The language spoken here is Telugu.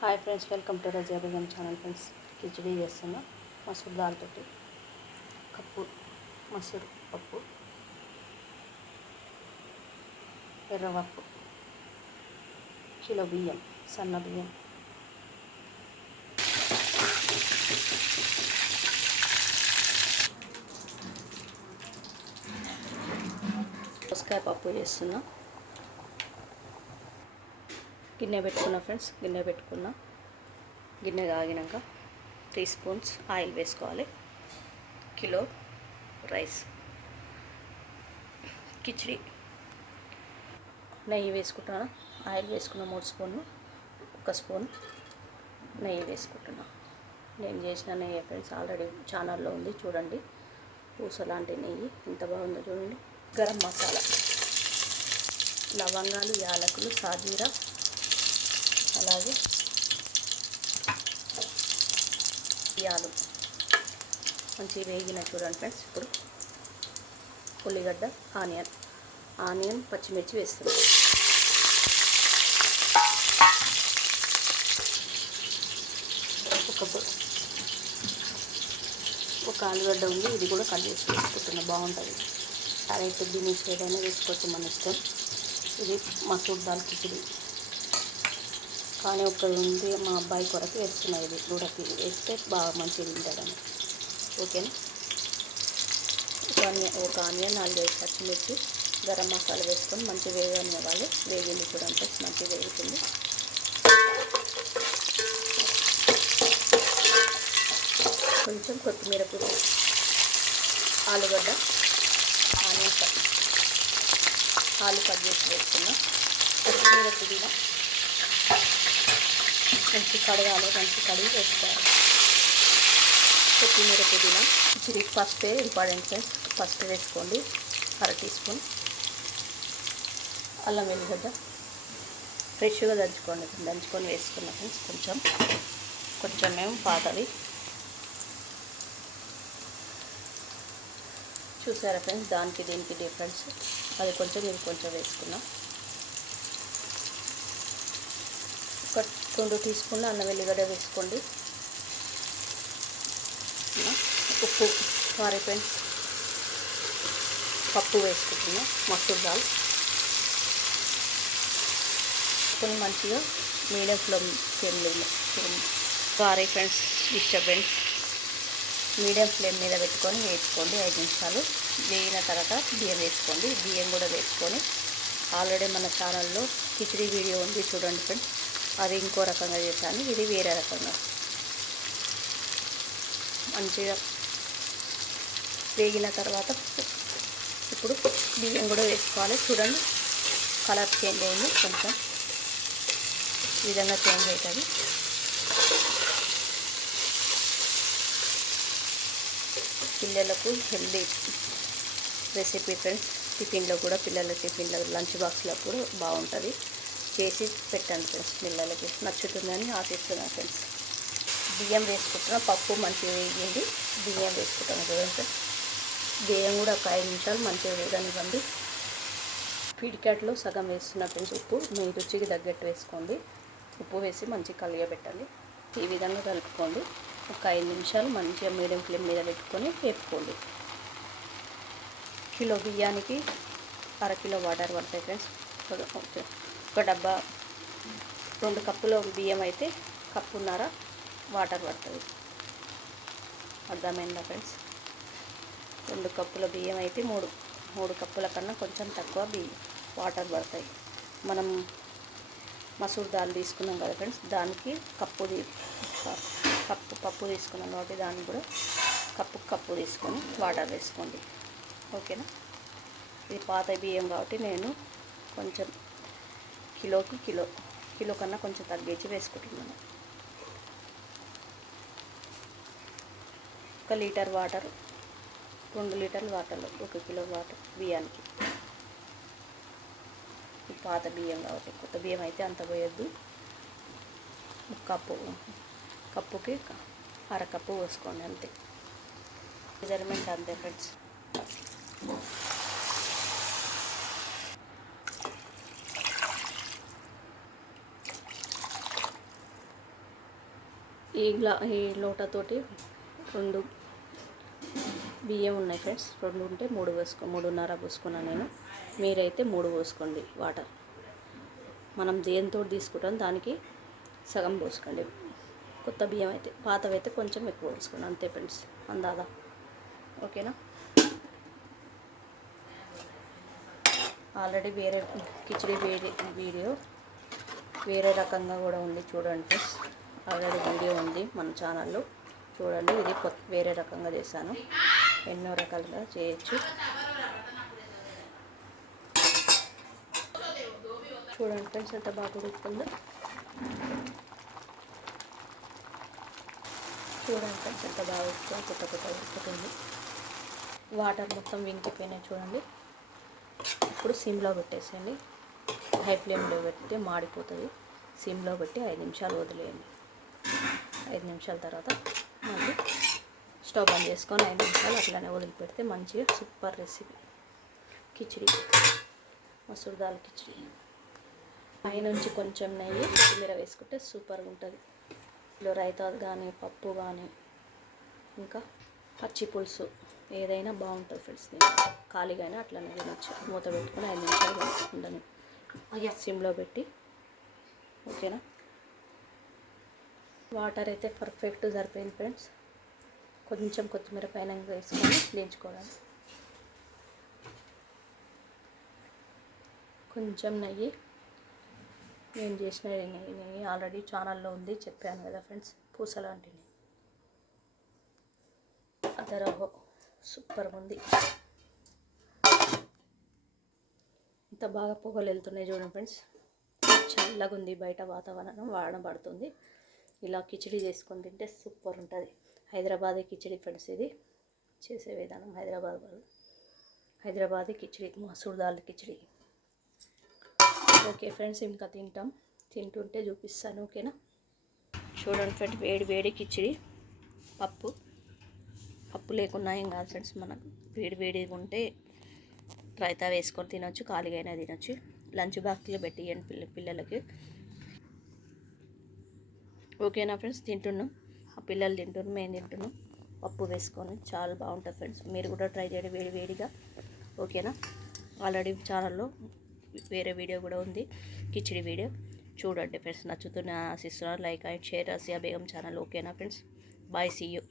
Hi friends, welcome to Razia Begum channel. Friends, khichdi చేస్తున్నా. మసూర్ దాల్ తోటి కప్పు మసూర్ పప్పు, ఎర్రపప్పు, కిలో బియ్యం, సన్న బియ్యం, దోసకాయ పప్పు చేస్తున్నా. గిన్నె పెట్టుకున్నా ఫ్రెండ్స్, గిన్నె కాగినాక 3 స్పూన్స్ ఆయిల్ వేసుకోవాలి. Kilo rice, khichdi. నెయ్యి వేసుకుంటున్నా. ఆయిల్ వేసుకున్న 3 స్పూన్లు, 1 స్పూన్ నెయ్యి వేసుకుంటున్నా. నేను చేసిన నెయ్యి ఫ్రెండ్స్ ఆల్రెడీ ఛానల్లో ఉంది, చూడండి. పూస లాంటి నెయ్యి ఎంత బాగుందో చూడండి. గరం మసాలా, లవంగాలు, యాలకులు, సాజీరా, అలాగే బియ్యాలు మంచిగా వేగిన చూడండి ఫ్రెండ్స్. ఇప్పుడు ఉల్లిగడ్డ, ఆనియన్, పచ్చిమిర్చి వేస్తున్నాం. ఒక ఆలుగడ్డ ఉంది, ఇది కూడా కట్ చేసి వేసుకుంటున్నా. బాగుంటుంది. క్యారెట్, బీన్స్ ఏదైనా వేసుకోవచ్చు, మన ఇష్టం. ఇది మసూర్ దాల్ కిచిడి, కానీ ఒక్కది ఉంది, మా అబ్బాయి కొరకు వేస్తున్నా. ఇది కూడా వేస్తే బాగా మంచిగా తింటాడని. ఓకేనా. ఒక ఆనియన్, 4-5 పచ్చిమిర్చి, గరం మసాలా వేసుకొని మంచిగా వేగనివ్వాలి. వేగింది చూడండి, మంచిగా వేగుతుంది. కొంచెం కొత్తిమీర పొడి, ఆలుగడ్డ, ఆనియన్ ఆలు కట్ చేసి వేసుకున్నా. కొత్తిమీర పుదీనా మంచి కడగాలి, మంచి కడిగి వేసుకోవాలి. కొత్తిమీర పుదీనా. కిచిడి పసుపే ఇంపార్టెంట్ ఫ్రెండ్స్, పసుపు వేసుకోండి. 1/2 టీ స్పూన్. అల్లం వెల్లిగడ్డ ఫ్రెష్గా దంచుకొని వేసుకున్న ఫ్రెండ్స్. కొంచెం మేము పాతది. చూసారా ఫ్రెండ్స్, దానికి దీనికి డిఫరెన్స్. అది కొంచెం, ఇది కొంచెం వేసుకున్నాం. ఒక 2 టీ స్పూన్లు అల్లం వెల్లిగడ్డ వేసుకోండి. ఉప్పు, సారీ ఫ్రెండ్స్, పప్పు వేసుకుంటున్నాం. మసూర్ దాల్ కొన్ని మంచిగా medium flame sorry friends, disturbance. Medium flame మీద పెట్టుకొని వేసుకోండి. 5 నిమిషాలు వేగిన తర్వాత బియ్యం వేసుకోండి. బియ్యం కూడా వేసుకొని, ఆల్రెడీ మన ఛానల్లో కిచిడి వీడియో ఉంది, చూడండి ఫ్రెండ్స్. అది ఇంకో రకంగా చేశాను, ఇది వేరే రకంగా. మంచిగా వేగిన తర్వాత ఇప్పుడు బియ్యం కూడా వేసుకోవాలి. చూడండి, కలర్ చేంజ్ అయింది, కొంచెం ఈ విధంగా చేంజ్ అవుతుంది. పిల్లలకు హెల్దీ రెసిపీ ఫ్రెండ్స్. టిఫిన్లో కూడా, పిల్లల టిఫిన్లో, లంచ్ బాక్స్లో కూడా బాగుంటుంది. చేసి పెట్టండి ఫ్రెండ్స్, పిల్లలకి నచ్చుతుందని ఆశిస్తున్నాను ఫ్రెండ్స్. బియ్యం వేసుకుంటున్నా. పప్పు మంచిగా వేగింది, బియ్యం వేసుకుంటాను చూడండి ఫ్రెండ్స్. బియ్యం కూడా ఒక 5 నిమిషాలు మంచిగా వేగనివ్వండి. పిడికాట్లో సగం వేస్తున్న ఫ్రెండ్స్ ఉప్పు. మీ రుచికి తగ్గట్టు వేసుకోండి. ఉప్పు వేసి మంచిగా కలియబెట్టాలి. ఈ విధంగా కలుపుకోండి. ఒక 5 నిమిషాలు మంచిగా మీడియం ఫ్లేమ్ మీద పెట్టుకొని వేపుకోండి. కిలో బియ్యానికి 1/2 కిలో వాటర్ పడతాయి ఫ్రెండ్స్. ఒక డబ్బా 2 కప్పుల బియ్యం అయితే 1.5 కప్పు వాటర్ పడుతుంది. అర్థమైందా ఫ్రెండ్స్? 2 కప్పుల బియ్యం అయితే 3 కప్పుల కన్నా కొంచెం తక్కువ వాటర్ పడతాయి. మనం మసూర్ దాల్ తీసుకున్నాం కదా ఫ్రెండ్స్, దానికి కప్పు పప్పు తీసుకున్నాం కాబట్టి దానికి కూడా కప్పు తీసుకొని వాటర్ వేసుకోండి. ఓకేనా. ఇది పాత బియ్యం కాబట్టి నేను కొంచెం కిలో కన్నా కొంచెం తగ్గించి వేసుకుంటున్నాను. 1 లీటర్ వాటర్, 2 లీటర్ల వాటర్లో 1 కిలో వాటర్ బియ్యానికి. ఇది పాత బియ్యం కాబట్టి, కొత్త బియ్యం అయితే అంత పోయొద్దు. కప్పుకి 1/2 కప్పు పోసుకోండి, అంతే. మెజర్మెంట్ అంతే ఫ్రెండ్స్. ఈ లోటతోటి 2 బియ్యం ఉన్నాయి ఫ్రెండ్స్. 2 ఉంటే 3.5 పోసుకున్నాను నేను. మీరైతే 3 పోసుకోండి వాటర్. మనం దేనితో తీసుకుంటాం దానికి సగం పోసుకోండి. కొత్త బియ్యం అయితే, పాతవైతే కొంచెం ఎక్కువ పోసుకోండి అంతే ఫ్రెండ్స్, అందాదా. ఓకేనా. ఆల్రెడీ వేరే కిచిడి వీడియో వేరే రకంగా కూడా ఉంది చూడండి ఫ్రెండ్స్. ఆల్రెడీ వీడియో ఉంది మన ఛానల్లో, చూడండి. ఇది వేరే రకంగా చేశాను, ఎన్నో రకాలుగా చేయొచ్చు. చూడండి ఫ్రెండ్స్ ఎంత బాగా ఉడుకుతుందో. చూడండి ఫ్రెండ్స్ ఎంత బాగా ఉడుకుతుంది. వాటర్ మొత్తం వింకిపోయినాయి చూడండి. ఇప్పుడు సిమ్లో పెట్టేసేయండి. హై ఫ్లేమ్లో పెడితే మాడిపోతుంది. సిమ్లో పెట్టి 5 నిమిషాలు వదిలేయండి. 5 నిమిషాల తర్వాత మళ్ళీ స్టవ్ బంద్ చేసుకొని 5 నిమిషాలు అట్లానే వదిలిపెడితే మంచిగా సూపర్ రెసిపీ కిచిడి, మసూర్ దాల్ కిచిడి. పైనుంచి కొంచెం నెయ్యి, కొత్తిమీర వేసుకుంటే సూపర్గా ఉంటుంది. ఇందులో రైతా కానీ, పప్పు కానీ, ఇంకా పచ్చి పులుసు ఏదైనా బాగుంటుంది ఫ్రెండ్స్. నేను ఖాళీగా అయినా అట్లనే తినొచ్చు. మూత పెట్టుకొని 5 నిమిషాలు ఉండని సిమ్లో పెట్టి. ఓకేనా. వాటర్ అయితే పర్ఫెక్ట్ సరిపోయింది ఫ్రెండ్స్. కొంచెం కొత్తిమీర పైన వేసుకొని దించుకోవాలి. కొంచెం నెయ్యి, నేను చేసిన నెయ్యి ఆల్రెడీ ఛానల్లో ఉంది, చెప్పాను కదా ఫ్రెండ్స్. పూస లాంటి నెయ్యి, అదరహో సూపర్గా ఉంది. ఇంత బాగా పొగలు వెళ్తున్నాయి చూడండి ఫ్రెండ్స్. చల్లగా ఉంది బయట వాతావరణం, వాడబడుతుంది. ఇలా కిచిడి చేసుకొని తింటే సూపర్ ఉంటుంది. హైదరాబాదీ కిచిడి ఫ్రెండ్స్. ఇది చేసే విధానం హైదరాబాదీ కిచిడి, మసూర్ దాల్ కిచిడి. ఓకే ఫ్రెండ్స్, ఇంకా తింటుంటే చూపిస్తాను. ఓకేనా. చూడండి ఫ్రెండ్స్, వేడి కిచిడి. పప్పు లేకున్నా ఏం కాదు ఫ్రెండ్స్. మనకు వేడిగా ఉంటే రైతా వేసుకొని తినొచ్చు, ఖాళీగా అయినా తినొచ్చు. లంచ్ బాక్స్లో పెట్టి పిల్లలకి. ఓకేనా ఫ్రెండ్స్, తింటున్నాం. ఆ పిల్లలు తింటున్నాం, మేము తింటున్నాం. పప్పు వేసుకొని చాలా బాగుంటుంది ఫ్రెండ్స్. మీరు కూడా ట్రై చేయండి వేడిగా. ఓకేనా. ఆల్రెడీ ఛానల్లో వేరే వీడియో కూడా ఉంది, కిచిడి వీడియో. చూడండి ఫ్రెండ్స్, నచ్చుతున్న ఆశిస్తున్నారు. Like and share Asia Begum channel. ఓకేనా ఫ్రెండ్స్, బాయ్, సీ యూ.